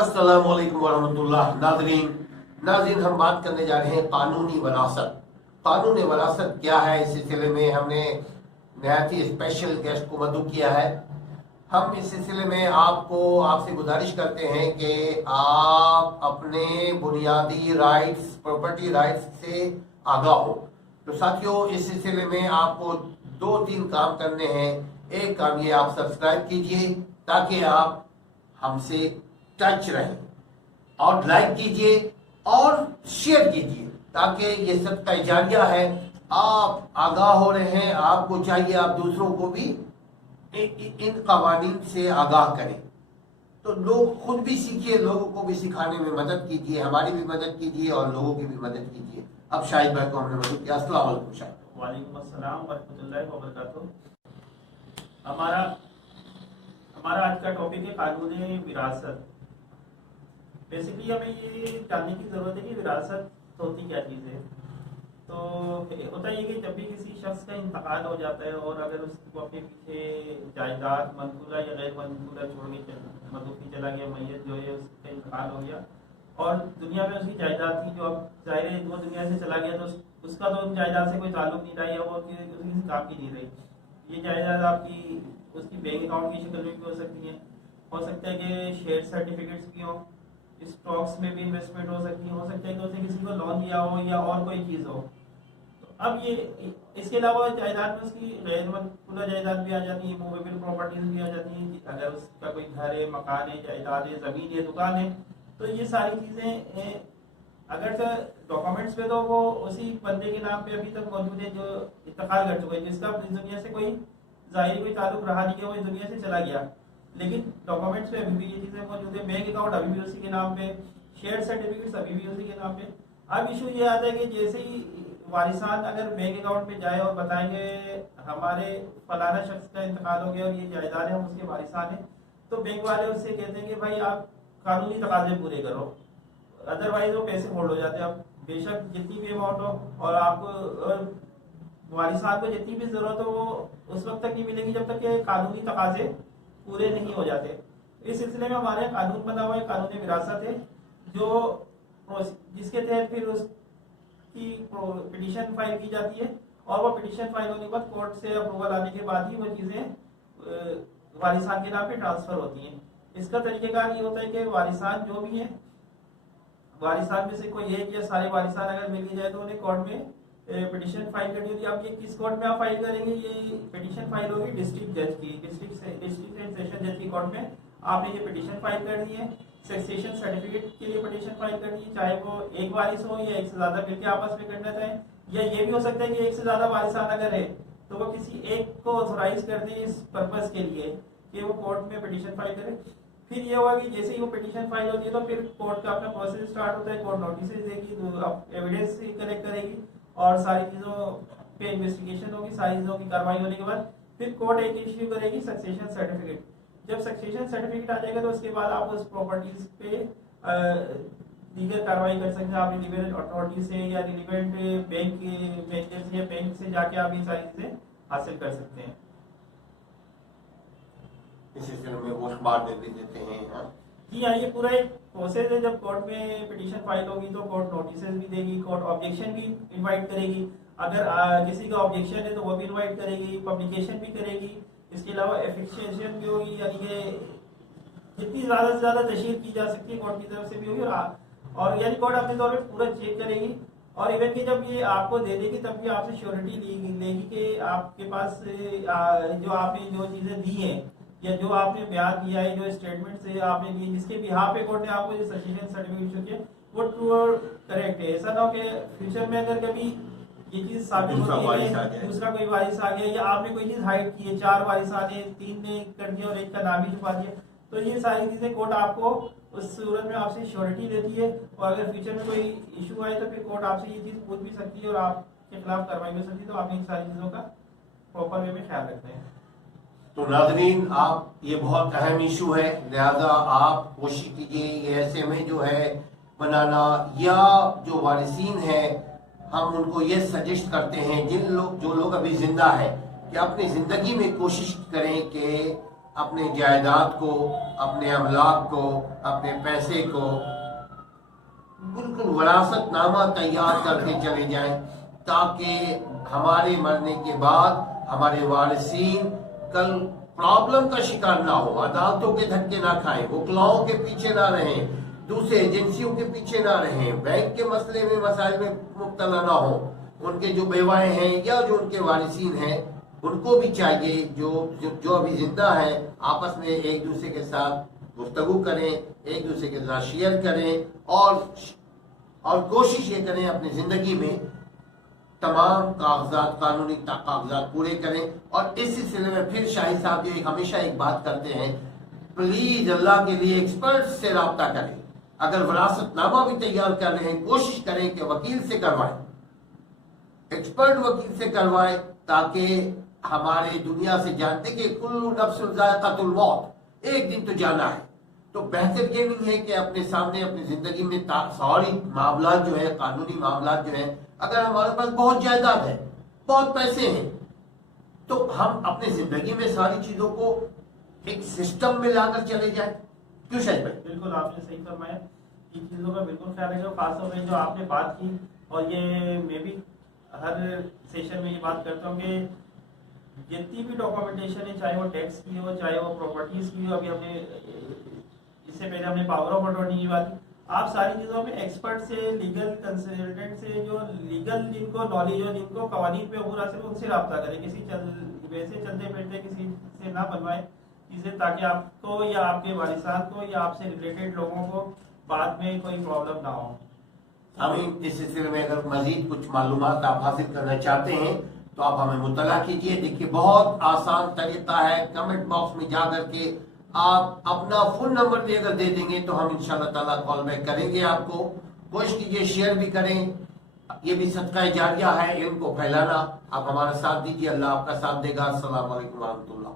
अस्सलाम वालेकुम वरहमतुल्लाह। नाज़रीन हम बात करने जा रहे हैं कानूनी वरासत। कानूनी वरासत क्या है, इस सिलसिले में हमने नहायत ही स्पेशल गेस्ट को मदऊ किया है। हम इस सिलसिले में आपसे गुजारिश करते हैं कि आप अपने बुनियादी राइट्स, प्रॉपर्टी राइट्स से आगाह हो। तो साथियों, इस सिलसिले में आपको 2-3 काम करने हैं। एक काम ये, आप सब्सक्राइब कीजिए ताकि आप हमसे टच रहें, और लाइक कीजिए और शेयर कीजिए ताकि ये सदका जारिया है। आप आगाह हो रहे हैं, आपको चाहिए आप दूसरों को भी इन कवानीन से आगाह करें। तो लोग खुद भी सीखिए, लोगों को भी सिखाने में मदद कीजिए, हमारी भी मदद कीजिए और लोगों की भी मदद कीजिए। अब शाहिद भाई को हमने मदद किया। अस्सलाम वालेकुम शाहिद। वालेकुम अस्सलाम वरहमतुल्लाहि वबरकातुहू। हमारा आज का टॉपिक है कानूनी विरासत। बेसिकली हमें ये जानने की ज़रूरत है कि विरासत होती क्या चीज़ है। तो होता ये कि जब भी किसी शख्स का इंतकाल हो जाता है और अगर उसको अपने पीछे जायदाद मनकूला या गैर मनकूला छोड़ के मदूफी चला गया, मैयत जो है उसका इंतकाल हो गया और दुनिया में उसकी जायदाद थी जो अब ज़ाहिर है वो दुनिया से चला गया, तो उसका तो उन जायदाद से कोई ताल्लुक नहीं रहा या वो किसी काम की नहीं रही। ये जायदाद आपकी उसकी बैंक अकाउंट की शक्ल में भी हो सकती है, हो सकता है कि शेयर सर्टिफिकेट्स भी हों, स्टॉक्स में भी इन्वेस्टमेंट हो सकती है, हो सकता है कि उसने किसी को लोन दिया हो या और कोई चीज़ हो। तो अब ये इसके अलावा जायदाद में उसकी गैर मनकूला जायदाद भी आ जाती है, मूवेबल प्रॉपर्टीज भी आ जाती हैं। अगर उसका कोई घर है, मकान है, जायदाद है, ज़मीन है, दुकान है, तो ये सारी चीज़ें अगर डॉक्यूमेंट्स पे तो वो उसी बंदे के नाम पे अभी तक मौजूद है जो इंतकाल कर चुका है, जिसका इस दुनिया से कोई ज़ाहिर कोई ताल्लुक रहा नहीं है, वो इस दुनिया से चला गया, लेकिन डॉक्यूमेंट्स पे अभी भी ये चीज़ें मौजूद है। बैंक अकाउंट अभी भी उसी के नाम पे, शेयर सर्टिफिकेट्स अभी भी उसी के नाम पे। अब इशू ये आता है कि जैसे ही वारिसान अगर बैंक अकाउंट में जाए और बताएंगे हमारे फलाना शख्स का इंतकाल हो गया और ये जायदाद है, हम उसके वारिसान हैं, तो बैंक वाले उससे कहते हैं कि भाई आप कानूनी तकाजे पूरे करो, अदरवाइज वो पैसे होल्ड हो जाते हैं। अब बेशक जितनी भी अमाउंट हो और आपको वारिसान को जितनी भी जरूरत हो वो उस वक्त तक नहीं मिलेगी जब तक कि कानूनी तकाजे पूरे नहीं हो जाते। इस सिलसिले में हमारे यहाँ कानून बना हुआ है, कानूनी विरासत है, जो जिसके तहत फिर उसकी पिटीशन फाइल की जाती है और वो पिटीशन फाइल होने के बाद कोर्ट से अप्रूवल आने के बाद ही वो चीज़ें वारिसान के नाम पे ट्रांसफर होती हैं। इसका तरीकेकार ये होता है कि वारिसान जो भी है, वारिसान में से कोई एक या सारे वारिसान अगर मिल जाए तो उन्हें कोर्ट में पिटीशन फाइल करनी होती है। अब ये किस कोर्ट में आप फाइल करेंगे, ये पिटीशन फाइल होगी डिस्ट्रिक्ट जज की, डिस्ट्रिक्ट एंड सेशन जज की कोर्ट में आपने ये पिटीशन फाइल करनी है। सक्सेशन सर्टिफिकेट के लिए पिटीशन फाइल करनी है, चाहे वो एक वारिस हो या एक से ज्यादा मिलकर आपस में करना चाहे, या ये भी हो सकता है कि एक से ज्यादा वारिसान अगर है तो वो किसी एक को ऑथोराइज कर दे इस पर्पज के लिए कि वो कोर्ट में पिटीशन फाइल करे। फिर ये होगा कि जैसे ही वो पिटीशन फाइल होती है तो फिर कोर्ट का अपना प्रोसेस स्टार्ट होता है, कोर्ट नोटिस देगी, एविडेंस कलेक्ट करेगी और सारी चीज़ों पे इन्वेस्टिगेशन होगी। सारी चीज़ों की कार्रवाई होने के बाद फिर कोर्ट एक इश्यू करेगी सक्सेशन सर्टिफिकेट। जब सक्सेशन सर्टिफिकेट आ जाएगा तो उसके बाद आप उस प्रॉपर्टीज पे लीगल कार्रवाई कर सकते हैं। आप रिलीवेंट अथॉरिटी से या रिलीवेंट बैंक के मैनेजर से या बैंक से जाके आप ये सारी चीज़ें हासिल कर सकते हैं। इस सिलसिले में वो अखबार दे देते हैं। जी हाँ, ये पूरा एक प्रोसेस है। जब कोर्ट में पिटीशन फाइल होगी तो कोर्ट नोटिस भी देगी, कोर्ट ऑब्जेक्शन भी इनवाइट करेगी, अगर किसी का ऑब्जेक्शन है तो वो भी इनवाइट करेगी, पब्लिकेशन भी करेगी। इसके अलावा एफिक्सेशन भी होगी, यानी कि जितनी ज़्यादा से ज़्यादा तशहीर की जा सकती है कोर्ट की तरफ से भी होगी, और यानी कोर्ट अपने तौर पर पूरा चेक करेगी। और इवन कि जब ये आपको दे देगी तब भी आपसे श्योरिटी लेगी कि आपके पास जो आपने जो चीज़ें दी हैं या जो आपने बयान किया है, जो स्टेटमेंट से आपने दिए, जिसके बिहाफ पे कोर्ट ने आपको ये सक्सेशन सर्टिफिकेट इशू किया, वो ट्रू और करेक्ट है। ऐसा ना हो कि फ्यूचर में अगर कभी ये चीज साबित होती है, दूसरा कोई वारिस आ गया या आपने कोई चीज हाइड की है, 4 वारिस आ गए, 3 ने कर दिया और एक का नाम ही छुपा दिया, तो ये सारी चीजें कोर्ट आपको उस सूरत में आपसे श्योरिटी देती है। और अगर फ्यूचर में कोई इशू आए तो फिर कोर्ट आपसे ये चीज पूछ भी सकती है और आपके खिलाफ कार्रवाई हो सकती है। तो आप इन सारी चीजों का प्रॉपर वे में ख्याल रखते हैं। तो नाज़रीन, आप ये बहुत अहम इशू है, लिहाजा आप कोशिश कीजिए ये ऐसे में जो है बनाना, या जो वारिसीन है हम उनको ये सजेस्ट करते हैं जो लोग अभी जिंदा है कि अपनी जिंदगी में कोशिश करें कि اپنے جائیداد کو، اپنے املاک کو، اپنے پیسے کو بالکل وراثت نامہ تیار کر کے چلے جائیں، تاکہ ہمارے مرنے کے بعد ہمارے وارثین کل پرابلم کا شکار نہ ہو، عدالتوں کے دھکے نہ کھائیں، وکلاؤں کے پیچھے نہ رہیں، دوسرے ایجنسیوں کے پیچھے نہ رہیں، بینک کے مسئلے میں مسائل میں مبتلا نہ ہوں۔ ان کے جو بیوائیں ہیں یا جو ان کے وارثین ہیں، ان کو بھی چاہیے جو ابھی زندہ ہیں، آپس میں ایک دوسرے کے ساتھ گفتگو کریں، ایک دوسرے کے ساتھ شیئر کریں، اور کوشش یہ کریں اپنی زندگی میں تمام کاغذات، قانونی کاغذات پورے کریں۔ اور اس سلسلے میں پھر شاہد صاحب جو ہمیشہ ایک بات کرتے ہیں، پلیز اللہ کے لیے ایکسپرٹ سے رابطہ کریں۔ اگر وراثت نامہ بھی تیار کر رہے ہیں، کوشش کریں کہ وکیل سے کروائیں، ایکسپرٹ وکیل سے کروائیں، تاکہ ہمارے دنیا سے جانتے کہ کل نفس ذائقۃ الموت، ایک دن تو جانا ہے۔ تو بہتر یہ نہیں ہے کہ اپنے سامنے اپنی زندگی میں ساری معاملات جو ہیں، قانونی معاملات جو ہیں، اگر ہمارے پاس بہت جائیداد ہے، بہت پیسے ہیں، تو ہم اپنی زندگی میں ساری چیزوں کو ایک سسٹم میں لا کر چلے جائیں۔ کیوں شاہد بھائی؟ بالکل آپ نے صحیح فرمایا، ان چیزوں کا بالکل خیال رکھیں، خاص طور پہ جو آپ نے بات کی، اور یہ میں بھی ہر سیشن میں یہ بات کرتا ہوں کہ جتنی بھی ڈاکومنٹیشن ہے، چاہے وہ ٹیکس کی ہو، چاہے وہ پراپرٹیز کی ہو، ابھی ہم نے اس سے پہلے ہم نے پاور آف اٹارنی کی بات کی، آپ ساری چیزوں میں ایکسپرٹ سے، لیگل کنسلٹنٹ سے، جو لیگل جن کو نالج ہو، جن کو قوانین پہ عبور حاصل ہو، ان سے رابطہ کریں، کسی ویسے چلتے پھرتے کسی سے نہ بنوائیں چیزیں، تاکہ آپ کو یا آپ کے وارثان کو یا آپ سے ریلیٹڈ لوگوں کو بعد میں کوئی پرابلم نہ ہو۔ ہمیں اس سلسلے میں اگر مزید کچھ معلومات آپ حاصل کرنا چاہتے ہیں تو آپ ہمیں مطلع کیجیے۔ دیکھیے بہت آسان طریقہ ہے، کمنٹ باکس میں جا کر کے آپ اپنا فون نمبر بھی اگر دے دیں گے تو ہم انشاءاللہ تعالیٰ کال بیک کریں گے آپ کو۔ کوشش کیجیے شیئر بھی کریں، یہ بھی صدقہ جاریہ ہے علم کو پھیلانا۔ آپ ہمارا ساتھ دیجیے، اللہ آپ کا ساتھ دے گا۔ السلام علیکم ورحمۃ اللہ۔